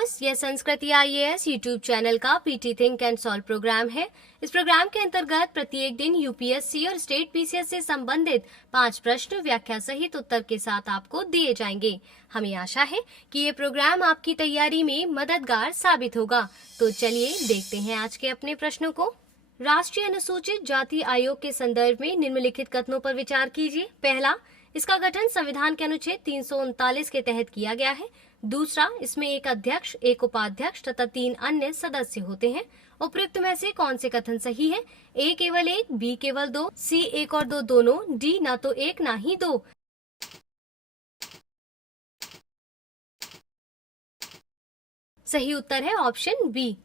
Viewers, यह Sanskriti IAS YouTube channel का PT think and solve programme है। इस प्रोग्राम के अंतर्गत प्रत्येक दिन UPSC और स्टेट PCS से संबंधित 5 प्रश्न व्याख्या सहित उत्तर के साथ आपको दिए जाएंगे। हमें आशा है कि ये प्रोग्राम आपकी तैयारी में मददगार साबित होगा। तो चलिए देखते हैं आज के अपने प्रश्नों को। राष्ट्रीय अनुसूचित जाति आयोग के संदर्भ में निम्नलिखित कथनों पर विचार कीजिए। पहला, इसका गठन संविधान के अनुच्छेद 339 के तहत किया गया है। दूसरा, इसमें एक अध्यक्ष, एक उपाध्यक्ष तथा 3 अन्य सदस्य होते हैं। उपयुक्त में से कौन से कथन सही है? A केवल 1, B केवल 2, C 1 और 2 दोनों, D ना तो 1 ना ही 2। सही उत्तर है ऑप्शन बी।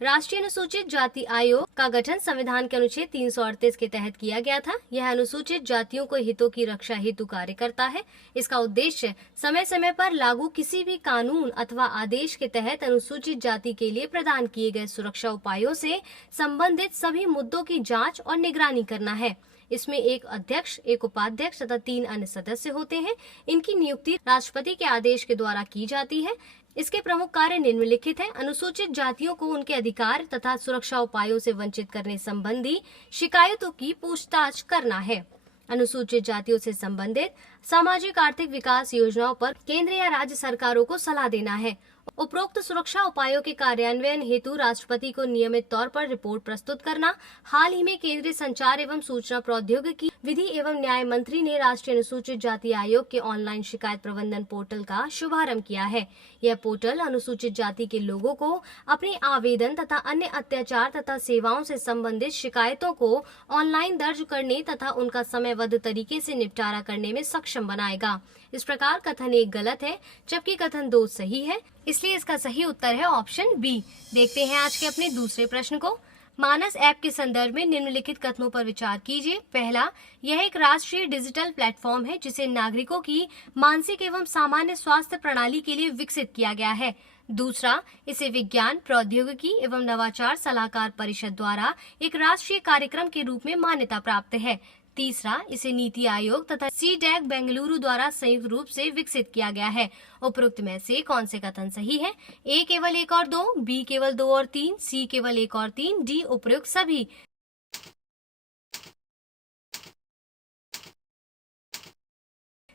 राष्ट्रीय अनुसूचित जाति आयोग का गठन संविधान के अनुच्छेद 338 के तहत किया गया था। यह अनुसूचित जातियों को हितों की रक्षा हेतु कार्य करता है। इसका उद्देश्य समय समय पर लागू किसी भी कानून अथवा आदेश के तहत अनुसूचित जाति के लिए प्रदान किए गए सुरक्षा उपायों से संबंधित सभी मुद्दों की जांच और निगरानी करना है। इसमें एक अध्यक्ष, एक उपाध्यक्ष तथा 3 अन्य सदस्य होते हैं। इनकी नियुक्ति राष्ट्रपति के आदेश के द्वारा की जाती है। इसके प्रमुख कार्य निम्नलिखित हैं। अनुसूचित जातियों को उनके अधिकार तथा सुरक्षा उपायों से वंचित करने संबंधी शिकायतों की पूछताछ करना है। अनुसूचित जातियों से संबंधित सामाजिक आर्थिक विकास योजनाओं पर केंद्र या राज्य सरकारों को सलाह देना है। उपरोक्त सुरक्षा उपायों के कार्यान्वयन हेतु राष्ट्रपति को नियमित तौर पर रिपोर्ट प्रस्तुत करना। हाल ही में केंद्रीय संचार एवं सूचना प्रौद्योगिकी, विधि एवं न्याय मंत्री ने राष्ट्रीय अनुसूचित जाति आयोग के ऑनलाइन शिकायत प्रबंधन पोर्टल का शुभारंभ किया है। यह पोर्टल अनुसूचित जाति के लोगों को अपने आवेदन तथा अन्य अत्याचार तथा सेवाओं से संबंधित शिकायतों को ऑनलाइन दर्ज करने तथा उनका समयबद्ध तरीके से निपटारा करने में सक्षम बनाएगा। इस प्रकार कथन 1 गलत है, जबकि कथन 2 सही है, इसलिए इसका सही उत्तर है ऑप्शन बी। देखते हैं आज के अपने दूसरे प्रश्न को। मानस ऐप के संदर्भ में निम्नलिखित कथनों पर विचार कीजिए। पहला, यह एक राष्ट्रीय डिजिटल प्लेटफॉर्म है जिसे नागरिकों की मानसिक एवं सामान्य स्वास्थ्य प्रणाली के लिए विकसित किया गया है। दूसरा, इसे विज्ञान, प्रौद्योगिकी एवं नवाचार सलाहकार परिषद द्वारा एक राष्ट्रीय कार्यक्रम के रूप में मान्यता प्राप्त है। तीसरा, इसे नीति आयोग तथा CDAC बेंगलुरु द्वारा संयुक्त रूप से विकसित किया गया है। उपरोक्त में से कौन से कथन सही है? A केवल 1 और 2, B केवल 2 और 3, C केवल 1 और 3, D उपयुक्त सभी।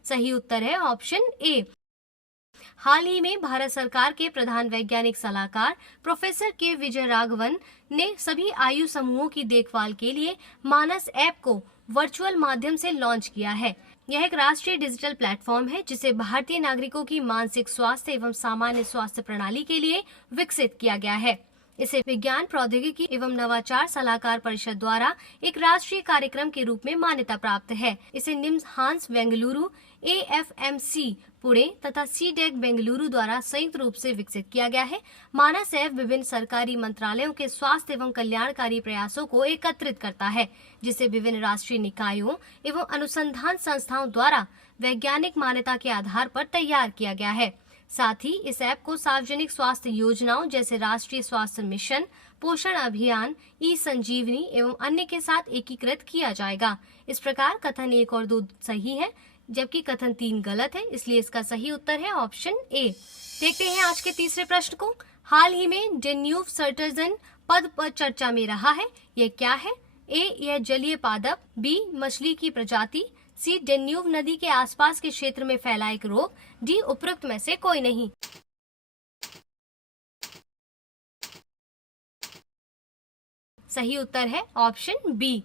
सही उत्तर है ऑप्शन A। हाल ही में भारत सरकार के प्रधान वैज्ञानिक सलाहकार प्रोफेसर के विजय राघवन ने सभी आयु समूहों की देखभाल के लिए मानस ऐप को वर्चुअल माध्यम से लॉन्च किया है। यह एक राष्ट्रीय डिजिटल प्लेटफॉर्म है जिसे भारतीय नागरिकों की मानसिक स्वास्थ्य एवं सामान्य स्वास्थ्य प्रणाली के लिए विकसित किया गया है। इसे विज्ञान, प्रौद्योगिकी एवं नवाचार सलाहकार परिषद द्वारा एक राष्ट्रीय कार्यक्रम के रूप में मान्यता प्राप्त है। इसे निम्स हांस बेंगलुरु, AFMC पुणे तथा CDAC बेंगलुरु द्वारा संयुक्त रूप से विकसित किया गया है। मानस ऐप विभिन्न सरकारी मंत्रालयों के स्वास्थ्य एवं कल्याणकारी प्रयासों को एकत्रित करता है, जिसे विभिन्न राष्ट्रीय निकायों एवं अनुसंधान संस्थाओं द्वारा वैज्ञानिक मान्यता के आधार पर तैयार किया गया है। साथ ही इस ऐप को सार्वजनिक स्वास्थ्य योजनाओं जैसे राष्ट्रीय स्वास्थ्य मिशन, पोषण अभियान, ई-संजीवनी एवं अन्य के साथ एकीकृत किया जाएगा। इस प्रकार कथन 1 और 2 सही है, जबकि कथन 3 गलत है, इसलिए इसका सही उत्तर है ऑप्शन A। देखते हैं आज के तीसरे प्रश्न को। हाल ही में डेन्यूब सर्टजन पद पर चर्चा में रहा है, यह क्या है? A, यह जलीय पादप, B, मछली की प्रजाति, C, डेन्यूब नदी के आसपास के क्षेत्र में फैला एक रोग, D, उपयुक्त में से कोई नहीं। सही उत्तर है ऑप्शन बी।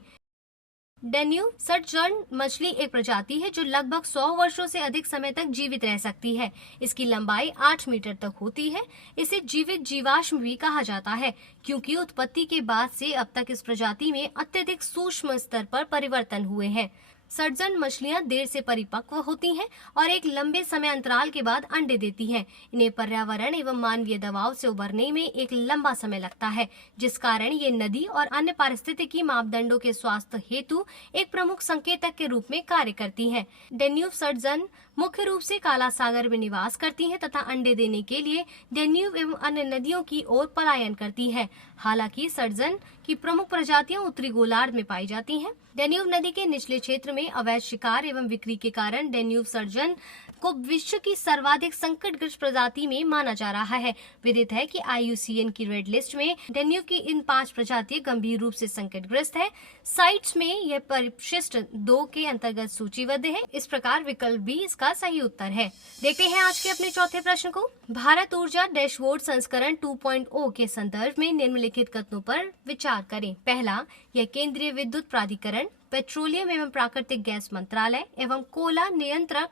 डेन्यूब सर्टजन मछली एक प्रजाति है जो लगभग 100 वर्षों से अधिक समय तक जीवित रह सकती है। इसकी लंबाई 8 मीटर तक होती है। इसे जीवित जीवाश्म भी कहा जाता है, क्योंकि उत्पत्ति के बाद से अब तक इस प्रजाति में अत्यधिक सूक्ष्म स्तर पर परिवर्तन हुए हैं। सर्टजन मछलियां देर से परिपक्व होती हैं और एक लंबे समय अंतराल के बाद अंडे देती हैं। इन्हें पर्यावरण एवं मानवीय दबाव से उबरने में एक लंबा समय लगता है, जिस कारण ये नदी और अन्य पारिस्थितिकी मापदंडों के स्वास्थ्य हेतु एक प्रमुख संकेतक के रूप में कार्य करती हैं। डेन्यूब सर्टजन मुख्य रूप से काला सागर में निवास करती हैं तथा अंडे देने के लिए डेन्यूब एवं अन्य नदियों की ओर पलायन करती हैं। हालांकि सर्टजन की प्रमुख प्रजातियां उत्तरी गोलार्ध में पाई जाती हैं। डेन्यूब नदी के निचले क्षेत्र में अवैध शिकार एवं बिक्री के कारण डेन्यूब सर्जन को विश्व की सर्वाधिक संकटग्रस्त प्रजाति में माना जा रहा है। विदित है कि IUCN की रेड लिस्ट में डेन्यूब की इन 5 प्रजातियां गंभीर रूप से संकटग्रस्त है। साइट्स में यह परिशिष्ट 2 के अंतर्गत सूचीबद्ध है। इस प्रकार विकल्प बी इसका सही उत्तर है। देखते हैं आज के अपने चौथे प्रश्न को। भारत ऊर्जा डैशबोर्ड संस्करण 2.0 के संदर्भ में निम्नलिखित कथनों पर विचार करें। पहला, यह केंद्रीय विद्युत प्राधिकरण, पेट्रोलियम एवं प्राकृतिक गैस मंत्रालय एवं कोयला नियंत्रक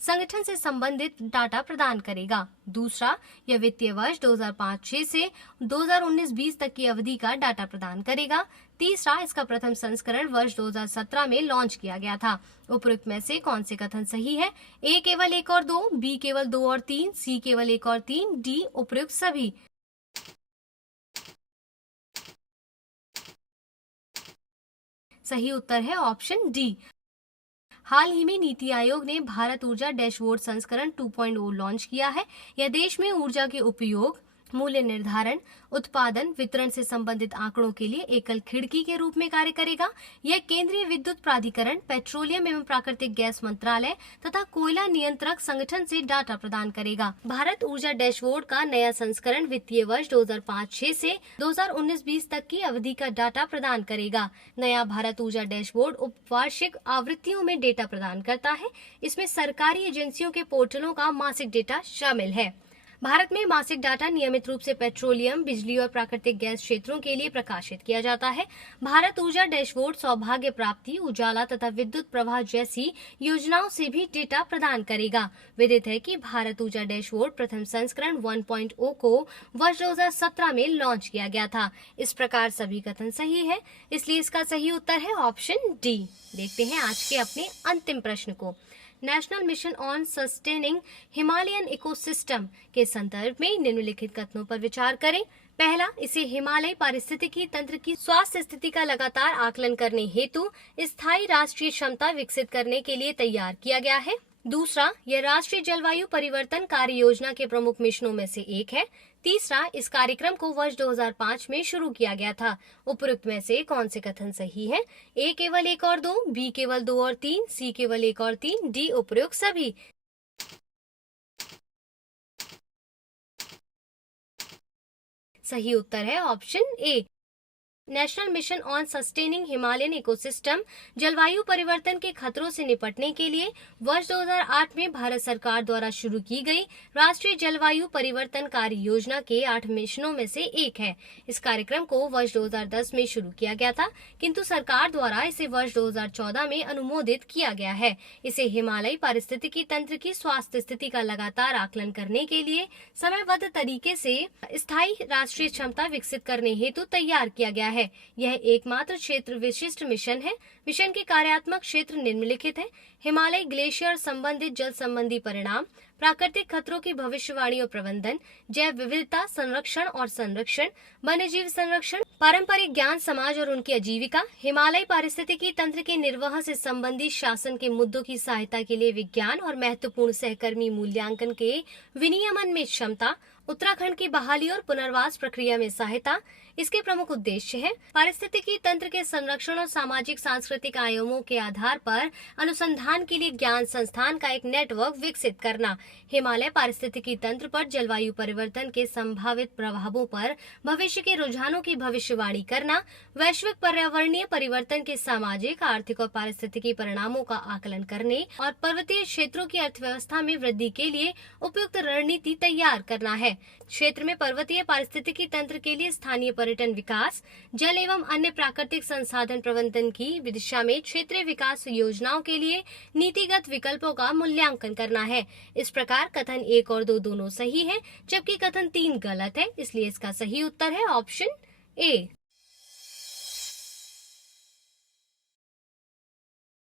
संगठन से संबंधित डाटा प्रदान करेगा। दूसरा, यह वित्तीय वर्ष 2005-6 से 2019-20 तक की अवधि का डाटा प्रदान करेगा। तीसरा, इसका प्रथम संस्करण वर्ष 2017 में लॉन्च किया गया था। उपरोक्त में से कौन से कथन सही है? ए केवल 1 और 2, बी केवल 2 और 3, सी केवल 1 और 3, डी उपरोक्त सभी। सही उत्तर है ऑप्शन डी। हाल ही में नीति आयोग ने भारत ऊर्जा डैशबोर्ड संस्करण 2.0 लॉन्च किया है। यह देश में ऊर्जा के उपयोग, मूल्य निर्धारण, उत्पादन, वितरण से संबंधित आंकड़ों के लिए एकल खिड़की के रूप में कार्य करेगा। यह केंद्रीय विद्युत प्राधिकरण, पेट्रोलियम एवं प्राकृतिक गैस मंत्रालय तथा कोयला नियंत्रक संगठन से डाटा प्रदान करेगा। भारत ऊर्जा डैशबोर्ड का नया संस्करण वित्तीय वर्ष 2005-6 से 2019-20 तक की अवधि का डाटा प्रदान करेगा। नया भारत ऊर्जा डैशबोर्ड उपवार्षिक आवृत्तियों में डेटा प्रदान करता है। इसमें सरकारी एजेंसियों के पोर्टलों का मासिक डेटा शामिल है। भारत में मासिक डाटा नियमित रूप से पेट्रोलियम, बिजली और प्राकृतिक गैस क्षेत्रों के लिए प्रकाशित किया जाता है। भारत ऊर्जा डैशबोर्ड सौभाग्य प्राप्ति, उजाला तथा विद्युत प्रवाह जैसी योजनाओं से भी डेटा प्रदान करेगा। विदित है कि भारत ऊर्जा डैशबोर्ड प्रथम संस्करण 1.0 को वर्ष 2017 में लॉन्च किया गया था। इस प्रकार सभी कथन सही है, इसलिए इसका सही उत्तर है ऑप्शन डी। देखते हैं आज के अपने अंतिम प्रश्न को। National mission on sustaining Himalayan ecosystem के संदर्भ में निम्नलिखित कथनों पर विचार करें। पहला, इसे हिमालय पारिस्थितिकी तंत्र की स्वास्थ्य स्थिति का लगातार आकलन करने हेतु स्थायी राष्ट्रीय क्षमता विकसित करने के लिए तैयार किया गया है। दूसरा, यह राष्ट्रीय जलवायु परिवर्तन कार्य योजना के प्रमुख मिशनों में से एक है। तीसरा, इस कार्यक्रम को वर्ष 2005 में शुरू किया गया था। उपरोक्त में से कौन से कथन सही है? ए केवल 1 और 2, बी केवल 2 और 3, सी केवल 1 और 3, डी उपरोक्त सभी। सही उत्तर है option A. National mission on sustaining Himalayan ecosystem जलवायु परिवर्तन के खतरों से निपटने के लिए वर्ष 2008 में भारत सरकार द्वारा शुरू की गई राष्ट्रीय जलवायु परिवर्तन कार्य योजना के 8 मिशनों में से एक है। इस कार्यक्रम को वर्ष 2010 में शुरू किया गया था, किंतु सरकार द्वारा इसे वर्ष 2014 में अनुमोदित किया गया है। इसे हिमालय पारिस्थितिकी तंत्र की स्वास्थ्य स्थिति का लगातार आकलन करने के लिए समयबद्ध तरीके से स्थायी राष्ट्रीय क्षमता विकसित करने हेतु तैयार किया गया है। यह एकमात्र क्षेत्र विशिष्ट मिशन है। मिशन के कार्यात्मक क्षेत्र निम्नलिखित है: हिमालय ग्लेशियर संबंधित जल संबंधी परिणाम, प्राकृतिक खतरों की भविष्यवाणी और प्रबंधन, जैव विविधता संरक्षण और संरक्षण, वन्यजीव संरक्षण, पारंपरिक ज्ञान समाज और उनकी आजीविका, हिमालय पारिस्थितिकी तंत्र के निर्वहन से संबंधित शासन के मुद्दों की सहायता के लिए विज्ञान और महत्वपूर्ण सहकर्मी मूल्यांकन के विनियमन में क्षमता, उत्तराखंड की बहाली और पुनर्वास प्रक्रिया में सहायता। इसके प्रमुख उद्देश्य है पारिस्थितिकी तंत्र के संरक्षण और सामाजिक सांस्कृतिक आयामों के आधार पर अनुसंधान के लिए ज्ञान संस्थान का एक नेटवर्क विकसित करना, हिमालय पारिस्थितिकी तंत्र पर जलवायु परिवर्तन के संभावित प्रभावों पर भविष्य के रुझानों की भविष्यवाणी करना, वैश्विक पर्यावरणीय परिवर्तन के सामाजिक, आर्थिक और पारिस्थितिकी परिणामों का आकलन करने और पर्वतीय क्षेत्रों की अर्थव्यवस्था में वृद्धि के लिए उपयुक्त रणनीति तैयार करना है। क्षेत्र में पर्वतीय पारिस्थितिकी तंत्र के लिए स्थानीय पर्यटन विकास, जल एवं अन्य प्राकृतिक संसाधन प्रबंधन की दिशा में क्षेत्रीय विकास योजनाओं के लिए नीतिगत विकल्पों का मूल्यांकन करना है। इस प्रकार कथन 1 और 2 दोनों सही है, जबकि कथन 3 गलत है, इसलिए इसका सही उत्तर है ऑप्शन ए।